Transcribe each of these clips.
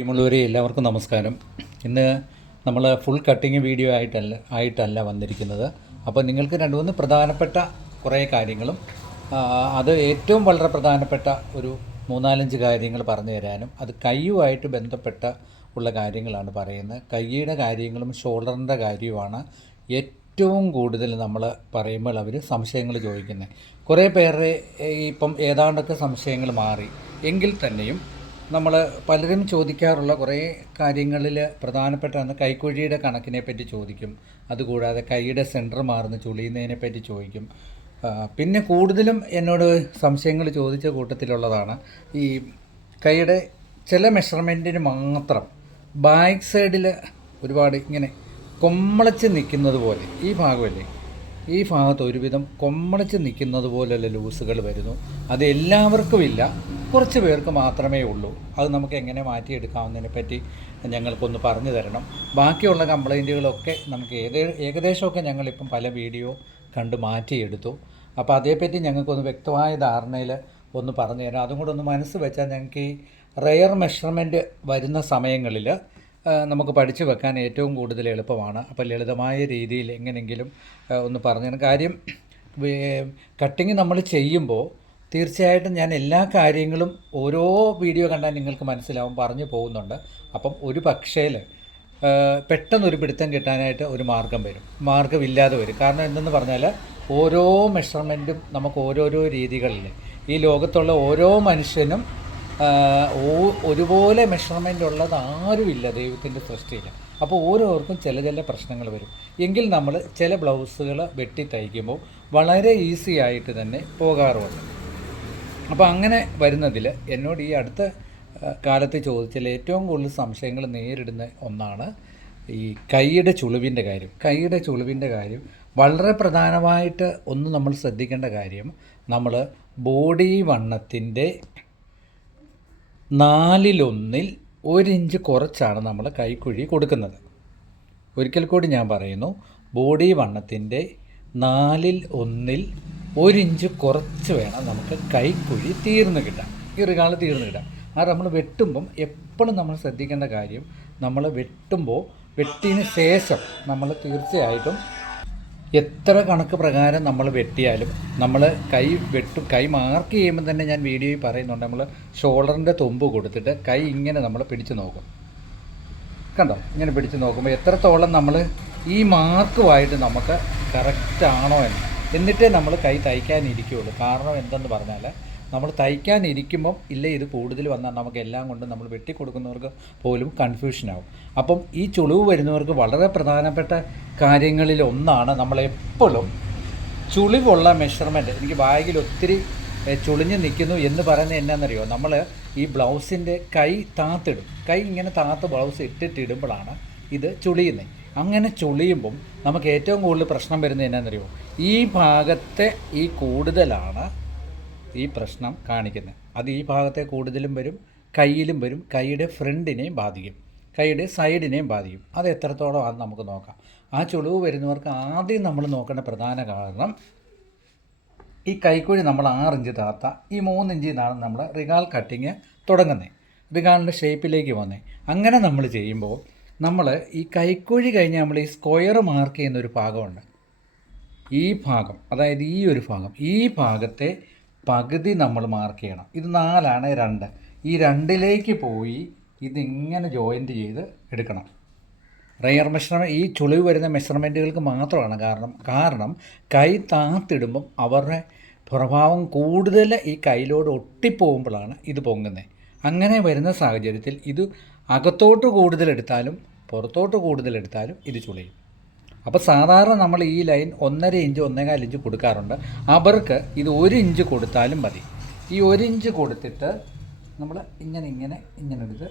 പ്രിയമുള്ളവരെ എല്ലാവർക്കും നമസ്കാരം. ഇന്ന് നമ്മൾ ഫുൾ കട്ടിങ് വീഡിയോ ആയിട്ടല്ല വന്നിരിക്കുന്നത്. അപ്പോൾ നിങ്ങൾക്ക് രണ്ട് മൂന്ന് പ്രധാനപ്പെട്ട കുറേ കാര്യങ്ങളും അത് ഏറ്റവും വളരെ പ്രധാനപ്പെട്ട ഒരു 3-4 കാര്യങ്ങൾ പറഞ്ഞു തരാനും അത് കൈയുമായിട്ട് ബന്ധപ്പെട്ട ഉള്ള കാര്യങ്ങളാണ് പറയുന്നത്. കൈയുടെ കാര്യങ്ങളും ഷോൾഡറിൻ്റെ കാര്യവുമാണ് ഏറ്റവും കൂടുതൽ നമ്മൾ പറയുമ്പോൾ അവർ സംശയങ്ങൾ ചോദിക്കുന്നത്. കുറേ പേരുടെ ഇപ്പം ഏതാണ്ടൊക്കെ സംശയങ്ങൾ മാറി എങ്കിൽ തന്നെയും നമ്മൾ പലരും ചോദിക്കാറുള്ള കുറേ കാര്യങ്ങളിൽ പ്രധാനപ്പെട്ടാണ് കൈക്കുഴിയുടെ കണക്കിനെ പറ്റി ചോദിക്കും. അതുകൂടാതെ കൈയുടെ സെൻറ്റർ മാറുന്ന ചുളിയുന്നതിനെ പറ്റി ചോദിക്കും. പിന്നെ കൂടുതലും എന്നോട് സംശയങ്ങൾ ചോദിച്ച കൂട്ടത്തിലുള്ളതാണ് ഈ കൈയുടെ ചില മെഷർമെൻറ്റിന് മാത്രം ബാക്ക് സൈഡിൽ ഒരുപാട് ഇങ്ങനെ കൊമ്മളച്ച് നിൽക്കുന്നത് പോലെ ഈ ഭാഗമല്ലേ, ഈ ഭാഗത്ത് ഒരുവിധം കൊമ്മളച്ച് നിൽക്കുന്നത് പോലെയുള്ള ലൂസുകൾ വരുന്നു. അത് എല്ലാവർക്കും ഇല്ല, കുറച്ച് പേർക്ക് മാത്രമേ ഉള്ളൂ. അത് നമുക്ക് എങ്ങനെ മാറ്റിയെടുക്കാവുന്നതിനെ പറ്റി ഞങ്ങൾക്കൊന്ന് പറഞ്ഞു തരണം. ബാക്കിയുള്ള കംപ്ലൈൻറ്റുകളൊക്കെ നമുക്ക് ഏകദേശമൊക്കെ ഞങ്ങളിപ്പം പല വീഡിയോ കണ്ട് മാറ്റിയെടുത്തു. അപ്പോൾ അതേപ്പറ്റി ഞങ്ങൾക്കൊന്ന് വ്യക്തമായ ധാരണയിൽ ഒന്ന് പറഞ്ഞു തരാം. അതും കൂടെ ഒന്ന് മനസ്സ് വെച്ചാൽ ഞങ്ങൾക്ക് ഈ റെയർ മെഷർമെൻറ്റ് വരുന്ന സമയങ്ങളിൽ നമുക്ക് പഠിച്ചു വെക്കാൻ ഏറ്റവും കൂടുതൽ എളുപ്പമാണ്. അപ്പോൾ ലളിതമായ രീതിയിൽ എങ്ങനെയെങ്കിലും ഒന്ന് പറഞ്ഞു തരാം. കാര്യം കട്ടിങ് നമ്മൾ ചെയ്യുമ്പോൾ തീർച്ചയായിട്ടും ഞാൻ എല്ലാ കാര്യങ്ങളും ഓരോ വീഡിയോ കണ്ടാൽ നിങ്ങൾക്ക് മനസ്സിലാവും, പറഞ്ഞു പോകുന്നുണ്ട്. അപ്പം ഒരു പക്ഷേൽ പെട്ടെന്നൊരു പിടുത്തം കിട്ടാനായിട്ട് ഒരു മാർഗം വരും, മാർഗമില്ലാതെ വരും. കാരണം എന്തെന്ന് പറഞ്ഞാൽ ഓരോ മെഷർമെൻറ്റും നമുക്ക് ഓരോരോ രീതികളിൽ ഈ ലോകത്തുള്ള ഓരോ മനുഷ്യനും ഒരുപോലെ മെഷർമെൻ്റ് ഉള്ളത് ആരുമില്ല ദൈവത്തിൻ്റെ സൃഷ്ടിയിൽ. അപ്പോൾ ഓരോരുത്തർക്കും ചില പ്രശ്നങ്ങൾ വരും. എങ്കിൽ നമ്മൾ ചില ബ്ലൗസുകൾ വെട്ടി തയ്ക്കുമ്പോൾ വളരെ ഈസി ആയിട്ട് തന്നെ പോകാറുണ്ട്. അപ്പോൾ അങ്ങനെ വരുന്നതിൽ എന്നോട് ഈ അടുത്ത കാലത്ത് ചോദിച്ചാൽ ഏറ്റവും കൂടുതൽ സംശയങ്ങൾ നേരിടുന്ന ഒന്നാണ് ഈ കൈയുടെ ചുളിവിൻ്റെ കാര്യം. കൈയുടെ ചുളിവിൻ്റെ കാര്യം വളരെ പ്രധാനമായിട്ട് ഒന്ന് നമ്മൾ ശ്രദ്ധിക്കേണ്ട കാര്യം, നമ്മൾ ബോഡി വണ്ണത്തിൻ്റെ 1/4 ഇഞ്ച് കുറച്ചാണ് നമ്മൾ കൈക്കുഴി കൊടുക്കുന്നത്. ഒരിക്കൽ കൂടി ഞാൻ പറയുന്നു, ബോഡി വണ്ണത്തിൻ്റെ 1/4 ഇഞ്ച് കുറച്ച് വേണം നമുക്ക് കൈക്കുഴി തീർന്ന് കിട്ടാൻ, ഈ റികാൾ തീർന്ന് കിട്ടാൻ. അത് നമ്മൾ വെട്ടുമ്പം എപ്പോഴും നമ്മൾ ശ്രദ്ധിക്കേണ്ട കാര്യം, നമ്മൾ വെട്ടിയതിന് ശേഷം നമ്മൾ തീർച്ചയായിട്ടും എത്ര കണക്ക് പ്രകാരം നമ്മൾ വെട്ടിയാലും നമ്മൾ കൈ മാർക്ക് ചെയ്യുമ്പോൾ തന്നെ ഞാൻ വീഡിയോയിൽ പറയുന്നുണ്ട്, നമ്മൾ ഷോൾഡറിൻ്റെ തുമ്പ് കൊടുത്തിട്ട് കൈ ഇങ്ങനെ നമ്മൾ പിടിച്ച് നോക്കും. കണ്ടോ, ഇങ്ങനെ പിടിച്ച് നോക്കുമ്പോൾ എത്രത്തോളം നമ്മൾ ഈ മാർക്കുമായിട്ട് നമുക്ക് കറക്റ്റാണോ എന്നിട്ടേ നമ്മൾ കൈ തയ്ക്കാനിരിക്കുകയുള്ളൂ. കാരണം എന്തെന്ന് പറഞ്ഞാൽ നമ്മൾ തയ്ക്കാനിരിക്കുമ്പം ഇത് കൂടുതൽ വന്നാൽ നമുക്ക് എല്ലാം കൊണ്ട് നമ്മൾ വെട്ടിക്കൊടുക്കുന്നവർക്ക് പോലും കൺഫ്യൂഷനാവും. അപ്പം ഈ ചുളിവ് വരുന്നവർക്ക് വളരെ പ്രധാനപ്പെട്ട കാര്യങ്ങളിൽ ഒന്നാണ് നമ്മളെപ്പോഴും ചുളിവുള്ള മെഷർമെൻറ്റ്. എനിക്ക് ബാഗിൽ ഒത്തിരി ചുളിഞ്ഞ് നിൽക്കുന്നു എന്ന് പറയുന്നത് എന്നാണെന്നറിയോ, നമ്മൾ ഈ ബ്ലൗസിൻ്റെ കൈ താത്തിടും, കൈ ഇങ്ങനെ താത്ത് ബ്ലൗസ് ഇട്ടിടുമ്പോഴാണ് ഇത് ചുളിയുന്നത്. അങ്ങനെ ചുളിയുമ്പം നമുക്ക് ഏറ്റവും കൂടുതൽ പ്രശ്നം വരുന്നത് എന്നാണെന്നറിയോ, ഈ ഭാഗത്തെ ഈ കൂടുതലാണ് ഈ പ്രശ്നം കാണിക്കുന്നത്. അത് ഈ ഭാഗത്തെ കൂടുതലും വരും, കയ്യിലും വരും, കൈയുടെ ഫ്രണ്ടിനെയും ബാധിക്കും, കൈയുടെ സൈഡിനെയും ബാധിക്കും. അത് എത്രത്തോളം അത് നമുക്ക് നോക്കാം. ആ ചുളിവ് വരുന്നവർക്ക് ആദ്യം നമ്മൾ നോക്കേണ്ട പ്രധാന കാരണം, ഈ കൈക്കുഴി നമ്മൾ 6 ഇഞ്ച് താത്ത ഈ 3 ഇഞ്ചിൽ നിന്നാണ് നമ്മൾ റിഗാൾ കട്ടിങ് തുടങ്ങുന്നത്, റിഗാളിൻ്റെ ഷേപ്പിലേക്ക് വന്നത്. അങ്ങനെ നമ്മൾ ചെയ്യുമ്പോൾ നമ്മൾ ഈ കൈക്കുഴി കഴിഞ്ഞ് നമ്മൾ ഈ സ്ക്വയർ മാർക്ക് ചെയ്യുന്നൊരു ഭാഗമുണ്ട്, ഈ ഭാഗം, അതായത് ഈ ഒരു ഭാഗം, ഈ ഭാഗത്തെ പകുതി നമ്മൾ മാർക്ക് ചെയ്യണം. ഇത് 4 2, ഈ 2ലേക്ക് പോയി ഇതിങ്ങനെ ജോയിൻറ്റ് ചെയ്ത് എടുക്കണം. റെയർ മെഷർമെൻറ്റ് ഈ ചുളിവ് വരുന്ന മെഷർമെൻറ്റുകൾക്ക് മാത്രമാണ്. കാരണം കൈ താത്തിടുമ്പം അവരുടെ പ്രഭാവം കൂടുതൽ ഈ കയ്യിലോട് ഒട്ടിപ്പോകുമ്പോഴാണ് ഇത് പൊങ്ങുന്നത്. അങ്ങനെ വരുന്ന സാഹചര്യത്തിൽ ഇത് അകത്തോട്ട് കൂടുതലെടുത്താലും പുറത്തോട്ട് കൂടുതലെടുത്താലും ഇത് ചുളിയും. അപ്പോൾ സാധാരണ നമ്മൾ ഈ ലൈൻ 1.5 ഇഞ്ച് 1.25 ഇഞ്ച് കൊടുക്കാറുണ്ട്. അവർക്ക് ഇത് 1 ഇഞ്ച് കൊടുത്താലും മതി. ഈ 1 ഇഞ്ച് കൊടുത്തിട്ട് നമ്മൾ ഇങ്ങനെ എടുത്ത്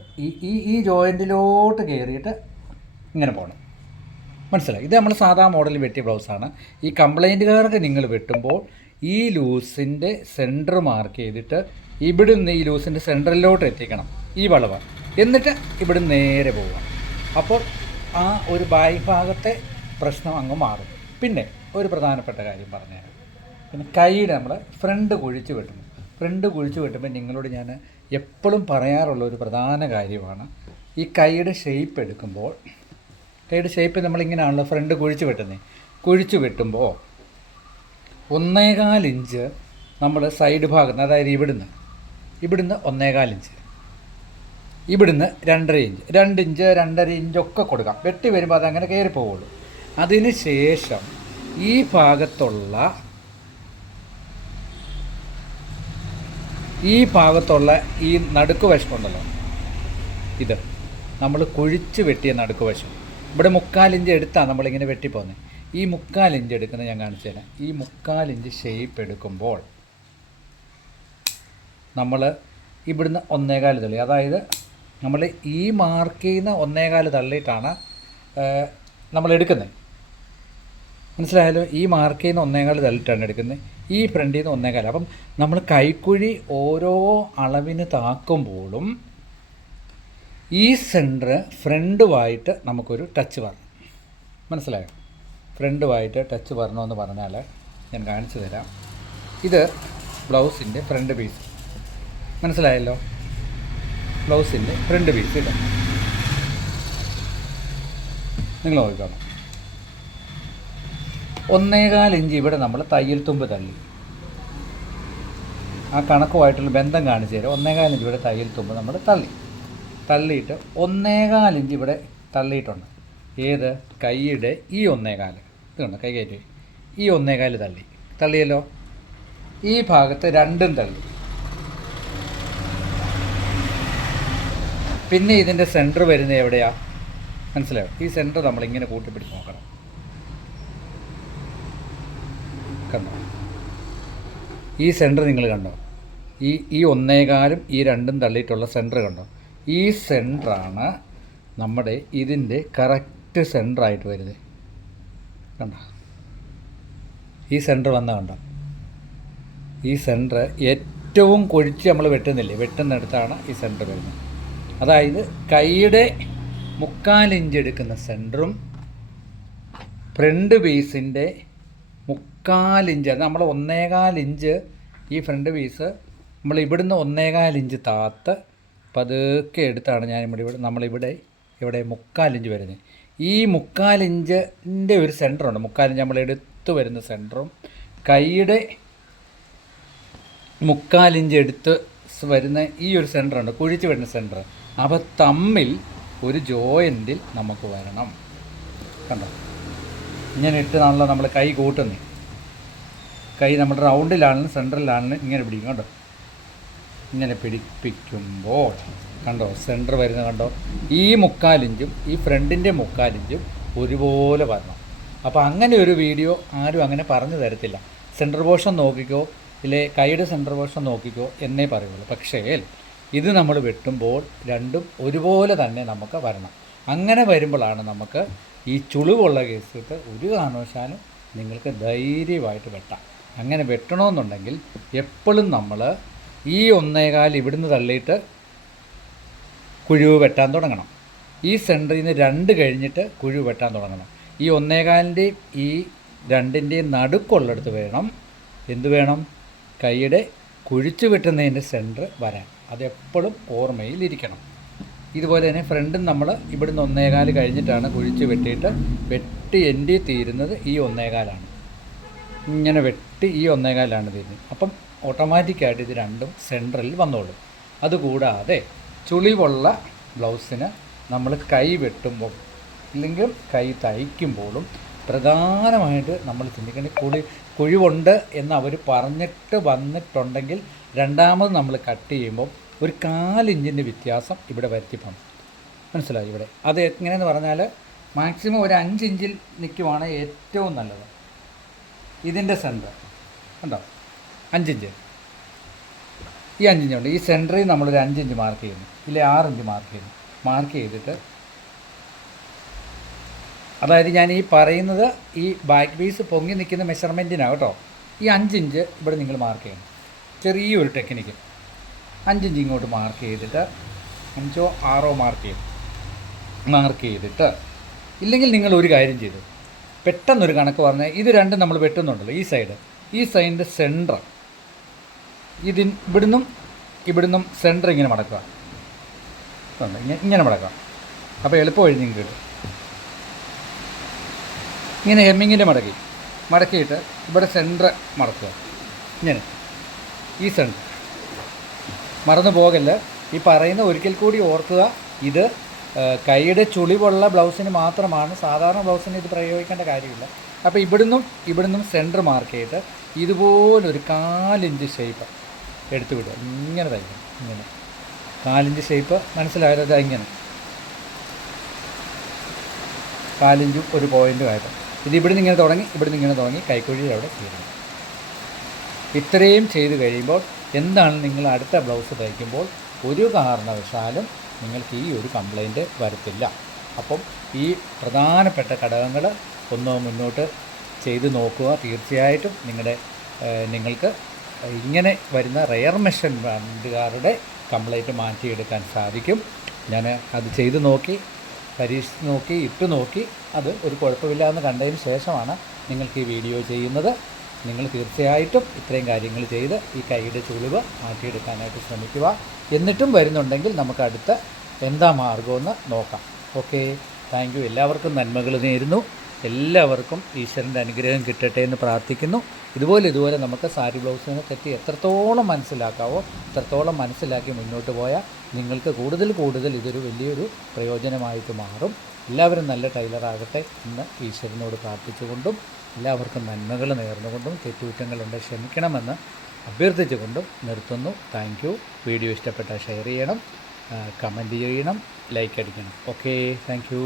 ഈ ജോയിൻറ്റിലോട്ട് കയറിയിട്ട് ഇങ്ങനെ പോകണം. മനസ്സിലായി? ഇത് നമ്മൾ സാധാ മോഡൽ വെട്ടിയ ബ്ലൗസാണ്. ഈ കംപ്ലൈൻറ്റുകാർക്ക് നിങ്ങൾ വെട്ടുമ്പോൾ ഈ ലൂസിൻ്റെ സെൻറ്റർ മാർക്ക് ചെയ്തിട്ട് ഇവിടുന്ന് ഈ ലൂസിൻ്റെ സെൻറ്ററിലോട്ട് എത്തിക്കണം, ഈ വളവ്. എന്നിട്ട് ഇവിടുന്ന് നേരെ പോവുക. അപ്പോൾ ആ ഒരു ഭാഗത്തെ പ്രശ്നം അങ്ങ് മാറും. പിന്നെ ഒരു പ്രധാനപ്പെട്ട കാര്യം പറഞ്ഞുതരാം. പിന്നെ കൈയുടെ നമ്മൾ ഫ്രണ്ട് കുഴിച്ച് വെട്ടുമ്പോൾ നിങ്ങളോട് ഞാൻ എപ്പോഴും പറയാറുള്ള ഒരു പ്രധാന കാര്യമാണ്, ഈ കൈയുടെ ഷേപ്പ് എടുക്കുമ്പോൾ, കൈയുടെ ഷേപ്പ് നമ്മളിങ്ങനെയാണല്ലോ ഫ്രണ്ട് കുഴിച്ച് വെട്ടുന്നത്. കുഴിച്ച് വെട്ടുമ്പോൾ 1.25 ഇഞ്ച് നമ്മൾ സൈഡ് ഭാഗത്ത്, അതായത് ഇവിടുന്ന് 1.25 ഇഞ്ച്, ഇവിടുന്ന് 2.5 ഇഞ്ച്, 2 ഇഞ്ച് 2.5 ഇഞ്ചൊക്കെ കൊടുക്കാം. വെട്ടി വരുമ്പോൾ അതങ്ങനെ കയറി പോവുള്ളൂ. അതിന് ശേഷം ഈ ഭാഗത്തുള്ള ഈ നടുക്ക് വശമുണ്ടല്ലോ, ഇത് നമ്മൾ കുഴിച്ച് വെട്ടിയ നടുക്ക് വശം, ഇവിടെ 3/4 ഇഞ്ച് എടുത്താണ് നമ്മളിങ്ങനെ വെട്ടിപ്പോകുന്നത്. ഈ 3/4 ഇഞ്ച് എടുക്കുന്നത് ഞാൻ കാണിച്ചു തരാം. ഈ 3/4 ഇഞ്ച് ഷേപ്പ് എടുക്കുമ്പോൾ നമ്മൾ ഇവിടുന്ന് 1.25 തള്ളി, അതായത് നമ്മൾ ഈ മാർക്ക് ചെയ്യുന്ന 1.25 തള്ളിയിട്ടാണ് നമ്മൾ എടുക്കുന്നത്. മനസ്സിലായാലോ? ഈ മാർക്ക് ചെയ്യുന്ന 1.25 തള്ളിയിട്ടാണ് എടുക്കുന്നത്, ഈ ഫ്രണ്ടിൽ നിന്ന് 1.25. അപ്പം നമ്മൾ കൈക്കുഴി ഓരോ അളവിന് താക്കുമ്പോഴും ഈ സെൻറ്റർ ഫ്രണ്ടുമായിട്ട് നമുക്കൊരു ടച്ച് വരണം. മനസ്സിലായോ? ഫ്രണ്ടുമായിട്ട് ടച്ച് വരണമെന്ന് പറഞ്ഞാൽ ഞാൻ കാണിച്ചു തരാം. ഇത് ബ്ലൗസിൻ്റെ ഫ്രണ്ട് പീസ്, മനസ്സിലായല്ലോ? ബ്ലൗസിൻ്റെ ഫ്രണ്ട് പീസ് ഇത് നിങ്ങൾ നോക്കിക്കോണം. 1.25 ഇഞ്ച് ഇവിടെ നമ്മൾ തയ്യൽ തുമ്പ് തള്ളി, ആ കണക്കുമായിട്ടുള്ള ബന്ധം കാണിച്ചു തരാം. 1.25 ഇഞ്ച് ഇവിടെ തയ്യൽ തുമ്പ് നമ്മൾ തള്ളിയിട്ട് 1.25 ഇഞ്ച് ഇവിടെ തള്ളിയിട്ടുണ്ട്. ഏത്? കൈയുടെ ഈ 1.25, ഇത് കണ്ടോ, കൈ കയറ്റി ഈ 1.25 തള്ളിയല്ലോ. ഈ ഭാഗത്ത് 2ഉം തള്ളി. പിന്നെ ഇതിൻ്റെ സെൻറ്റർ വരുന്നത് എവിടെയാണ്? മനസ്സിലായോ? ഈ സെൻറ്റർ നമ്മളിങ്ങനെ കൂട്ടിപ്പിടിച്ച് നോക്കണം. കണ്ടോ? ഈ സെൻറ്റർ നിങ്ങൾ കണ്ടോ? ഈ 1.25 ഈ 2ഉം തള്ളിയിട്ടുള്ള സെൻറ്റർ കണ്ടോ? ഈ സെൻറ്ററാണ് നമ്മുടെ ഇതിൻ്റെ കറക്റ്റ് സെൻറ്ററായിട്ട് വരുന്നത്. കണ്ടോ? ഈ സെൻറ്റർ വന്ന കണ്ടോ? ഈ സെൻറ്റർ ഏറ്റവും കൊഴിച്ച് നമ്മൾ വെട്ടുന്നിടത്താണ് ഈ സെൻറ്റർ വരുന്നത്. അതായത് കൈയുടെ 3/4 ഇഞ്ച് എടുക്കുന്ന സെൻറ്ററും ഫ്രണ്ട് പീസിൻ്റെ 3/4 ഇഞ്ച്, അത് നമ്മൾ 1.25 ഇഞ്ച് ഈ ഫ്രണ്ട് പീസ് നമ്മൾ ഇവിടുന്ന് 1.25 ഇഞ്ച് താത്ത് പതുക്കെ എടുത്താണ് നമ്മളിവിടെ 3/4 ഇഞ്ച് വരുന്നത്. ഈ 3/4 ഇഞ്ചിൻ്റെ ഒരു സെൻറ്ററുണ്ട്. 3/4 ഇഞ്ച് നമ്മൾ എടുത്ത് വരുന്ന സെൻറ്ററും കൈയുടെ 3/4 ഇഞ്ച് എടുത്ത് വരുന്ന ഈ ഒരു സെൻറ്ററുണ്ട്, കുഴിച്ച് വരുന്ന സെൻറ്റർ. അവ തമ്മിൽ ഒരു ജോയിൻറ്റിൽ നമുക്ക് വരണം. കണ്ടോ? ഇങ്ങനെ ഇട്ടാണല്ലോ നമ്മൾ കൈ കൂട്ടുന്നത്. കൈ നമ്മൾ റൗണ്ടിലാണെങ്കിലും സെൻറ്ററിലാണെങ്കിലും ഇങ്ങനെ പിടിക്കും. കണ്ടോ? ഇങ്ങനെ പിടിപ്പിക്കുമ്പോൾ കണ്ടോ സെൻറ്റർ വരുന്നത് കണ്ടോ? ഈ 3/4 ഇഞ്ചും ഈ ഫ്രണ്ടിൻ്റെ 3/4 ഇഞ്ചും ഒരുപോലെ വരണം. അപ്പോൾ അങ്ങനെ ഒരു വീഡിയോ ആരും അങ്ങനെ പറഞ്ഞു തരത്തില്ല. സെൻറ്റർ പോർഷൻ നോക്കിക്കോ, ഇല്ലേ കൈയുടെ സെൻറ്റർ പോർഷൻ നോക്കിക്കോ എന്നേ പറയുള്ളൂ. പക്ഷേ ഇത് നമ്മൾ വെട്ടുമ്പോൾ രണ്ടും ഒരുപോലെ തന്നെ നമുക്ക് വരണം. അങ്ങനെ വരുമ്പോഴാണ് നമുക്ക് ഈ ചുളിവുള്ള കേസിട്ട് ഒരു കാരണവശാലും നിങ്ങൾക്ക് ധൈര്യമായിട്ട് വെട്ടാം. അങ്ങനെ വെട്ടണമെന്നുണ്ടെങ്കിൽ എപ്പോഴും നമ്മൾ ഈ 1.25 ഇവിടുന്ന് തള്ളിയിട്ട് കുഴിവ് വെട്ടാൻ തുടങ്ങണം. ഈ സെൻറ്ററിൽ നിന്ന് 2 കഴിഞ്ഞിട്ട് കുഴിവ് വെട്ടാൻ തുടങ്ങണം. ഈ 1.25ൻ്റെയും ഈ 2ൻ്റെയും നടുക്കുള്ളിടത്ത് വേണം എന്ത് വേണം? കൈയുടെ കുഴിച്ച് വെട്ടുന്നതിൻ്റെ സെൻറ്റർ വരാൻ. അതെപ്പോഴും ഓർമ്മയിലിരിക്കണം. ഇതുപോലെ തന്നെ ഫ്രണ്ടും നമ്മൾ ഇവിടുന്ന് 1.25 കഴിഞ്ഞിട്ടാണ് കുഴിച്ച് വെട്ടി എൻഡി തീരുന്നത് ഈ 1.25. ഇങ്ങനെ വെട്ടി ഈ 1.25 തീരുന്നത്. അപ്പം ഓട്ടോമാറ്റിക്കായിട്ട് ഇത് രണ്ടും സെൻറ്ററിൽ വന്നോളും. അതുകൂടാതെ ചുളിവുള്ള ബ്ലൗസിന് നമ്മൾ കൈ വെട്ടുമ്പോൾ ഇല്ലെങ്കിൽ കൈ തയ്ക്കുമ്പോഴും പ്രധാനമായിട്ട് നമ്മൾ ചിന്തിക്കേണ്ട കുഴിവുണ്ട് എന്ന് അവർ പറഞ്ഞിട്ട് വന്നിട്ടുണ്ടെങ്കിൽ രണ്ടാമത് നമ്മൾ കട്ട് ചെയ്യുമ്പോൾ ഒരു 4 ഇഞ്ചിൻ്റെ വ്യത്യാസം ഇവിടെ വരുത്തിപ്പോണം. മനസ്സിലായി? ഇവിടെ അത് എങ്ങനെയെന്ന് പറഞ്ഞാൽ മാക്സിമം ഒരു 5 ഇഞ്ചിൽ നിൽക്കുവാണ് ഏറ്റവും നല്ലത്. ഇതിൻ്റെ സെൻറ്റർ കണ്ടോ? 5 ഇഞ്ച്, ഈ 5 ഇഞ്ചുണ്ട്. ഈ സെൻറ്ററിൽ നമ്മളൊരു 5 ഇഞ്ച് മാർക്ക് ചെയ്യുന്നു, ഇല്ലേ 6 ഇഞ്ച് മാർക്ക് ചെയ്തിട്ട്, അതായത് ഞാൻ ഈ പറയുന്നത് ഈ ബാക്ക് പീസ് പൊങ്ങി നിൽക്കുന്ന മെഷർമെൻറ്റിനാണ് കേട്ടോ. ഈ 5 ഇഞ്ച് ഇവിടെ നിങ്ങൾ മാർക്ക് ചെയ്യണം. ചെറിയൊരു ടെക്നിക്ക്. 5 ഇഞ്ച് ഇങ്ങോട്ട് മാർക്ക് ചെയ്തിട്ട് 5ഓ 6ഓ മാർക്ക് ചെയ്തിട്ട് ഇല്ലെങ്കിൽ നിങ്ങൾ ഒരു കാര്യം ചെയ്തു, പെട്ടെന്നൊരു കണക്ക് പറഞ്ഞാൽ ഇത് രണ്ടും നമ്മൾ വെട്ടുന്നുണ്ടല്ലോ, ഈ സൈഡിൻ്റെ സെൻറ്റർ ഇവിടുന്നും സെൻറ്റർ ഇങ്ങനെ മടക്കുക, ഇങ്ങനെ മടക്കുക. അപ്പോൾ എളുപ്പം വഴി നിങ്ങൾക്ക് കിട്ടും. ഇങ്ങനെ ഹെമ്മിങ്ങിൻ്റെ മടക്കിയിട്ട് ഇവിടെ സെൻറ്റർ മടക്കുക. ഇങ്ങനെ ഈ സെൻറ്റർ മറന്നു പോകല്ല. ഈ പറയുന്ന ഒരിക്കൽ കൂടി ഓർക്കുക, ഇത് കൈയുടെ ചുളിവുള്ള ബ്ലൗസിന് മാത്രമാണ്, സാധാരണ ബ്ലൗസിന് ഇത് പ്രയോഗിക്കേണ്ട കാര്യമില്ല. അപ്പോൾ ഇവിടുന്നും സെൻറ്റർ മാർക്ക് ചെയ്തിട്ട് ഇതുപോലൊരു 4 ഇഞ്ച് ഷേപ്പ് എടുത്തു വിടുക. ഇങ്ങനെ തയ്ക്കണം. ഇങ്ങനെ 4 ഇഞ്ച് ഷേപ്പ് മനസ്സിലായത്? അത് ഇങ്ങനെ 4 ഇഞ്ചും ഒരു പോയിൻറ്റും ആയിട്ട് ഇത് ഇവിടുന്ന് ഇങ്ങനെ തുടങ്ങി കൈക്കുഴിയുടെ അവിടെ തീരണം. ഇത്രയും ചെയ്ത് കഴിയുമ്പോൾ എന്താണ്, നിങ്ങൾ അടുത്ത ബ്ലൗസ് തയ്ക്കുമ്പോൾ ഒരു കാരണവശാലും നിങ്ങൾക്ക് ഈ ഒരു കംപ്ലൈൻറ്റ് വരത്തില്ല. അപ്പം ഈ പ്രധാനപ്പെട്ട ഘടകങ്ങൾ ഒന്ന് മുന്നോട്ട് ചെയ്ത് നോക്കുക. തീർച്ചയായിട്ടും നിങ്ങൾക്ക് ഇങ്ങനെ വരുന്ന റെയർ മെഷർമെൻറ്റുകാരുടെ കംപ്ലൈൻറ്റ് മാറ്റിയെടുക്കാൻ സാധിക്കും. ഞാൻ അത് ചെയ്ത് നോക്കി, പരീക്ഷിച്ച് നോക്കി, ഇട്ട് നോക്കി, അത് ഒരു കുഴപ്പമില്ല എന്ന് കണ്ടതിന് ശേഷമാണ് നിങ്ങൾക്ക് ഈ വീഡിയോ ചെയ്യുന്നത്. നിങ്ങൾ തീർച്ചയായിട്ടും ഇത്രയും കാര്യങ്ങൾ ചെയ്ത് ഈ കൈയുടെ ചുളിവ് മാറ്റിയെടുക്കാനായിട്ട് ശ്രമിക്കുക. എന്നിട്ടും വരുന്നുണ്ടെങ്കിൽ നമുക്ക് അടുത്ത എന്താ മാർഗമെന്ന് നോക്കാം. Okay, thank you. എല്ലാവർക്കും നന്മകൾ നേരുന്നു. എല്ലാവർക്കും ഈശ്വരൻ്റെ അനുഗ്രഹം കിട്ടട്ടെ എന്ന് പ്രാർത്ഥിക്കുന്നു. ഇതുപോലെ നമുക്ക് സാരി ബ്ലൗസിനെ പറ്റി എത്രത്തോളം മനസ്സിലാക്കാവോ അത്രത്തോളം മനസ്സിലാക്കി മുന്നോട്ട് പോയാൽ നിങ്ങൾക്ക് കൂടുതൽ ഇതൊരു വലിയൊരു പ്രയോജനമായിട്ട് മാറും. എല്ലാവരും നല്ല ടൈലറാകട്ടെ എന്ന് ഈശ്വരനോട് പ്രാർത്ഥിച്ചുകൊണ്ടും എല്ലാവർക്കും നന്മകൾ നേർന്നുകൊണ്ടും തെറ്റുകുറ്റങ്ങളുണ്ട് ക്ഷമിക്കണമെന്ന് അഭ്യർത്ഥിച്ചുകൊണ്ടും നിർത്തുന്നു. Thank you. വീഡിയോ ഇഷ്ടപ്പെട്ടാൽ ഷെയർ ചെയ്യണം, കമൻറ്റ് ചെയ്യണം, ലൈക്ക് അടിക്കണം. Okay, thank you.